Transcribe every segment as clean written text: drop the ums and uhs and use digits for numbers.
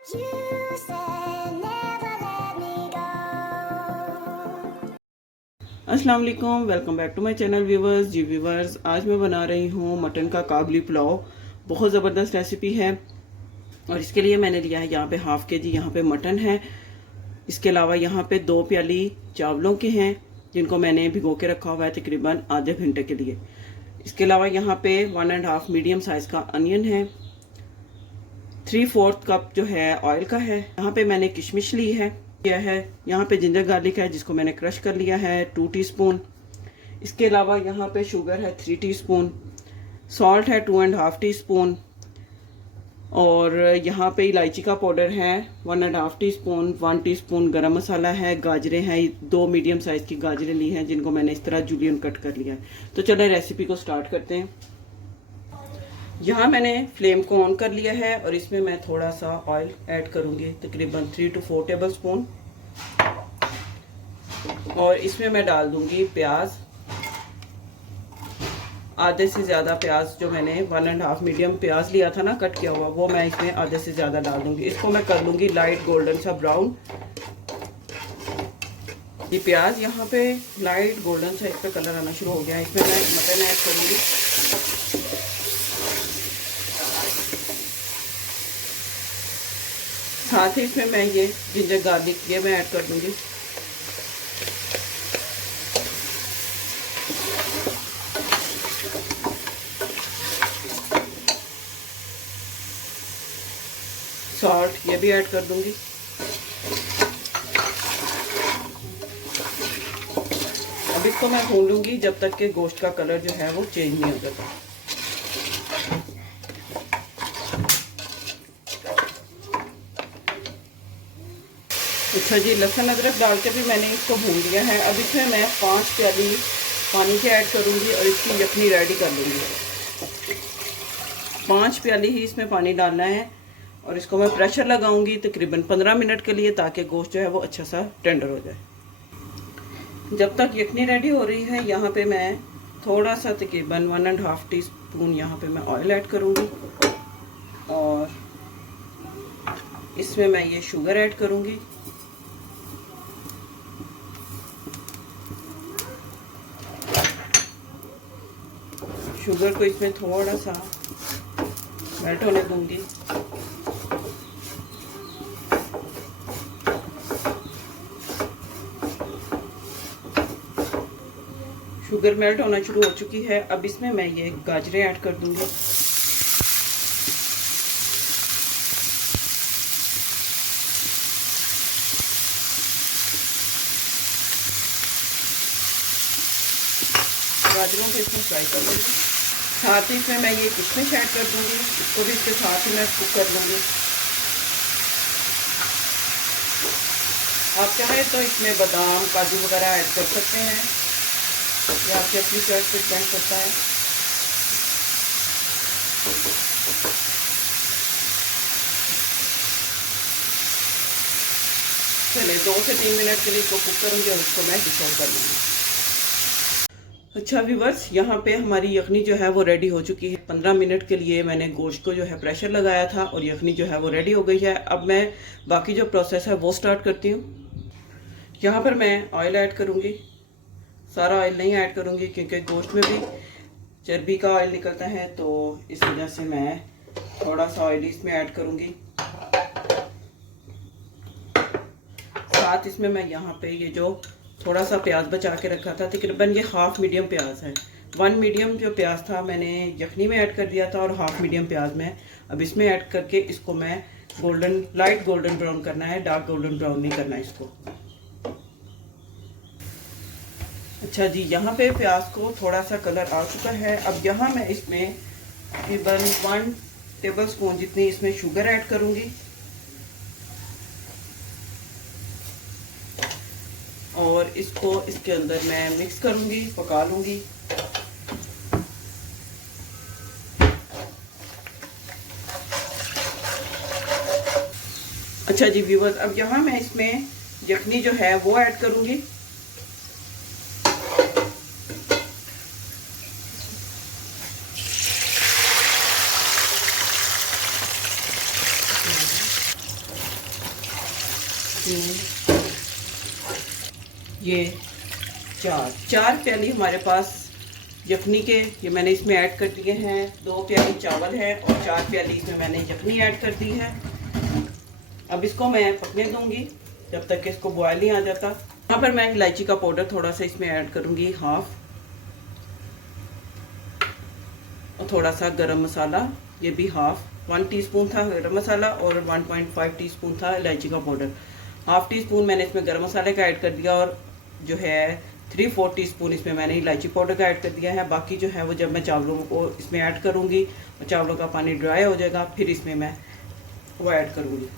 अस्सलाम वालेकुम, welcome back to my channel viewers. जी व्यूवर्स, आज मैं बना रही हूँ मटन का काबली पुलाव। बहुत ज़बरदस्त रेसिपी है और इसके लिए मैंने लिया है यहाँ पे हाफ़ के जी यहाँ पे मटन है। इसके अलावा यहाँ पे 2 प्याली चावलों के हैं जिनको मैंने भिगो के रखा हुआ है तकरीबन आधे घंटे के लिए। इसके अलावा यहाँ पे 1.5 मीडियम साइज़ का अनियन है। 3/4 कप जो है ऑयल का है। यहाँ पे मैंने किशमिश ली है यहाँ पे जिंजर गार्लिक है जिसको मैंने क्रश कर लिया है 2 टीस्पून। इसके अलावा यहाँ पे शुगर है 3 टीस्पून, सॉल्ट है 2.5 टीस्पून और यहाँ पे इलायची का पाउडर है 1.5 टीस्पून, 1 टीस्पून गरम मसाला है। गाजरें हैं, 2 मीडियम साइज़ की गाजरें ली हैं जिनको मैंने इस तरह जूलियन कट कर लिया है। तो चलो रेसिपी को स्टार्ट करते हैं। यहाँ मैंने फ्लेम को ऑन कर लिया है और इसमें मैं थोड़ा सा ऑयल ऐड करूँगी, तकरीबन 3 to 4 टेबल स्पून। और इसमें मैं डाल दूंगी प्याज, आधे से ज़्यादा प्याज जो मैंने 1.5 मीडियम प्याज लिया था ना कट किया हुआ, वो मैं इसमें आधे से ज़्यादा डाल दूंगी। इसको मैं कर लूँगी लाइट गोल्डन सा ब्राउन। ये प्याज यहाँ पे लाइट गोल्डन सा इस पर कलर आना शुरू हो गया है। इसमें मैं मटन ऐड करूँगी। साथ ही इसमें मैं ये जिंजर गार्लिक ये मैं ऐड कर दूँगी। सॉल्ट ये भी ऐड कर दूंगी। अब इसको मैं भून लूंगी जब तक कि गोश्त का कलर जो है वो चेंज नहीं हो जाता। अच्छा जी, लहसुन अदरक डाल के भी मैंने इसको भून लिया है। अब इसमें मैं 5 प्याली पानी के ऐड करूंगी और इसकी यखनी रेडी कर लूंगी। 5 प्याली ही इसमें पानी डालना है और इसको मैं प्रेशर लगाऊंगी तकरीबन 15 मिनट के लिए, ताकि गोश्त जो है वो अच्छा सा टेंडर हो जाए। जब तक यखनी रेडी हो रही है, यहाँ पे मैं थोड़ा सा तकरीबन 1.5 टीस्पून यहाँ पे मैं ऑयल ऐड करूँगी और इसमें मैं ये शुगर ऐड करूँगी। शुगर को इसमें थोड़ा सा मेल्ट होने दूंगी। शुगर मेल्ट होना शुरू हो चुकी है। अब इसमें मैं ये गाजरें ऐड कर दूंगी। गाजरों को इसमें फ्राई कर लूँगी। साथ ही इसमें मैं ये किशमिश ऐड कर दूंगी, इसको भी इसके साथ ही मैं कुक कर लूँगी। आप चाहे तो इसमें बादाम काजू वगैरह ऐड कर सकते हैं, ये आपकी अपनी चॉइस पे डिपेंड करता है। चलिए 2 से 3 मिनट के लिए इसको कुक करूँगी और इसको मैं डिश आउट कर लूँगी। अच्छा व्यूवर्स, यहाँ पे हमारी यखनी जो है वो रेडी हो चुकी है। 15 मिनट के लिए मैंने गोश्त को जो है प्रेशर लगाया था और यखनी जो है वो रेडी हो गई है। अब मैं बाकी जो प्रोसेस है वो स्टार्ट करती हूँ। यहाँ पर मैं ऑयल ऐड करूँगी। सारा ऑयल नहीं ऐड करूँगी क्योंकि गोश्त में भी चर्बी का ऑयल निकलता है, तो इस वजह से मैं थोड़ा सा ऑयल इसमें ऐड करूँगी। साथ इसमें मैं यहाँ पे ये जो थोड़ा सा प्याज बचा के रखा था, तकरीबन ये हाफ मीडियम प्याज है। 1 मीडियम जो प्याज था मैंने यखनी में ऐड कर दिया था और हाफ मीडियम प्याज में अब इसमें ऐड करके इसको मैं गोल्डन लाइट गोल्डन ब्राउन करना है, डार्क गोल्डन ब्राउन नहीं करना है इसको। अच्छा जी, यहाँ पे प्याज को थोड़ा सा कलर आ चुका है। अब यहाँ मैं इसमें तकरीबन 1 टेबल स्पून जितनी इसमें शुगर ऐड करूँगी और इसको इसके अंदर मैं मिक्स करूँगी, पका लूँगी। अच्छा जी व्यूवर्स, अब यहाँ मैं इसमें यखनी जो है वो ऐड करूँगी। 3, ये 4 प्याली हमारे पास यखनी के ये मैंने इसमें ऐड कर दिए हैं। 2 प्याली चावल है और 4 प्याली इसमें मैंने यखनी ऐड कर दी है। अब इसको मैं पकने दूंगी जब तक कि इसको बॉयल नहीं आ जाता। यहाँ पर मैं इलायची का पाउडर थोड़ा सा इसमें ऐड करूंगी, हाफ, और थोड़ा सा गरम मसाला, ये भी हाफ। 1 टीस्पून था गरम मसाला और 1.5 टीस्पून था इलायची का पाउडर। हाफ टी स्पून मैंने इसमें गरम मसाले का ऐड कर दिया और जो है 3/4 टीस्पून इसमें मैंने इलायची पाउडर का ऐड कर दिया है। बाकी जो है वो जब मैं चावलों को इसमें ऐड करूंगी और चावलों का पानी ड्राई हो जाएगा फिर इसमें मैं वो ऐड करूंगी।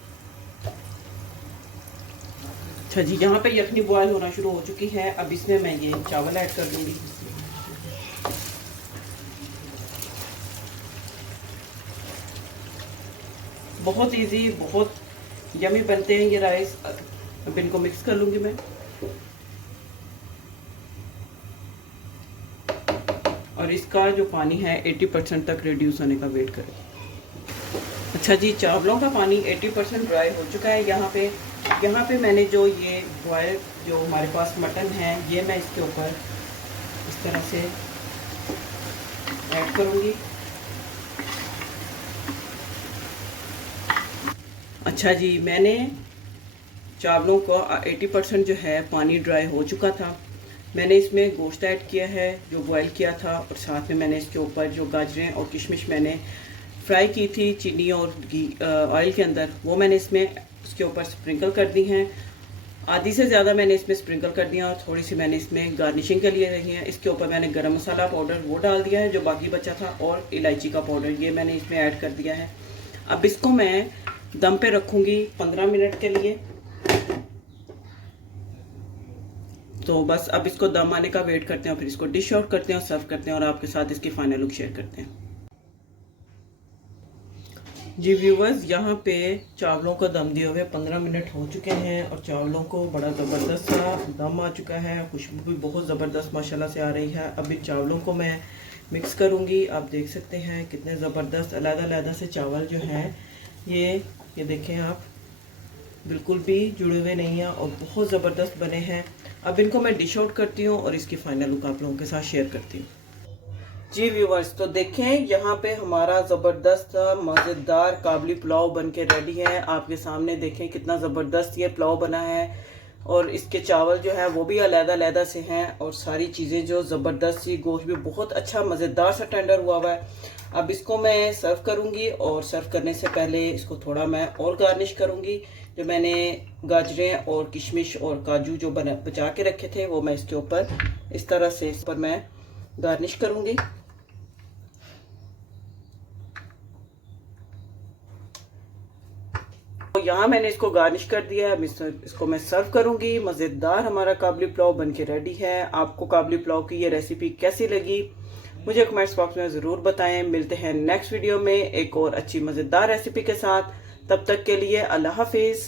अच्छा जी, यहाँ पे यखनी बॉयल होना शुरू हो चुकी है। अब इसमें मैं ये चावल ऐड कर दूंगी। बहुत इजी, बहुत यमी बनते हैं ये राइस। अब इनको मिक्स कर लूंगी मैं और इसका जो पानी है 80% तक रिड्यूस होने का वेट करें। अच्छा जी, चावलों का पानी 80% ड्राई हो चुका है। यहाँ पे मैंने जो ये बॉयल जो हमारे पास मटन है ये मैं इसके ऊपर इस तरह से ऐड करूँगी। अच्छा जी, मैंने चावलों को 80% जो है पानी ड्राई हो चुका था। मैंने इसमें गोश्त ऐड किया है जो बॉयल किया था और साथ में मैंने इसके ऊपर जो गाजरें और किशमिश मैंने फ्राई की थी चीनी और घी ऑयल के अंदर, वो मैंने इसमें उसके ऊपर स्प्रिंकल कर दी हैं। आधी से ज़्यादा मैंने इसमें स्प्रिंकल कर दिया और थोड़ी सी मैंने इसमें गार्निशिंग के लिए रखी है। इसके ऊपर मैंने गरम मसाला पाउडर वो डाल दिया है जो बाकी बचा था और इलायची का पाउडर ये मैंने इसमें ऐड कर दिया है। अब इसको मैं दम पे रखूँगी 15 मिनट के लिए। तो बस अब इसको दम आने का वेट करते हैं और फिर इसको डिश आउट करते हैं और सर्व करते हैं और आपके साथ इसकी फाइनल लुक शेयर करते हैं। जी व्यूवर्स, यहाँ पे चावलों को दम दिए हुए 15 मिनट हो चुके हैं और चावलों को बड़ा ज़बरदस्त सा दम आ चुका है। खुशबू भी बहुत ज़बरदस्त माशाल्लाह से आ रही है। अब इन चावलों को मैं मिक्स करूँगी। आप देख सकते हैं कितने ज़बरदस्त अलग-अलग से चावल जो हैं ये देखें आप, बिल्कुल भी जुड़े हुए नहीं हैं और बहुत ज़बरदस्त बने हैं। अब इनको मैं डिश आउट करती हूँ और इसकी फाइनल लुक आप लोगों के साथ शेयर करती हूँ। जी व्यूवर्स, तो देखें यहाँ पे हमारा ज़बरदस्त मज़ेदार काबली पुलाव बन के रेडी है। आपके सामने देखें कितना ज़बरदस्त ये पुलाव बना है और इसके चावल जो है वो भी अलग-अलग से हैं और सारी चीज़ें जो ज़बरदस्त, ये गोश्त भी बहुत अच्छा मज़ेदार सा टेंडर हुआ हुआ है। अब इसको मैं सर्व करूँगी और सर्व करने से पहले इसको थोड़ा मैं और गार्निश करूँगी। जो मैंने गाजरें और किशमिश और काजू जो बचा के रखे थे वो मैं इसके ऊपर इस तरह से इस पर मैं गार्निश करूँगी। तो यहाँ मैंने इसको गार्निश कर दिया है। इसको मैं सर्व करूँगी। मज़ेदार हमारा काबली पुलाव बन के रेडी है। आपको काबली पुलाव की ये रेसिपी कैसी लगी मुझे कमेंट्स बॉक्स में ज़रूर बताएं। मिलते हैं नेक्स्ट वीडियो में एक और अच्छी मज़ेदार रेसिपी के साथ। तब तक के लिए अल्लाह हाफिज़।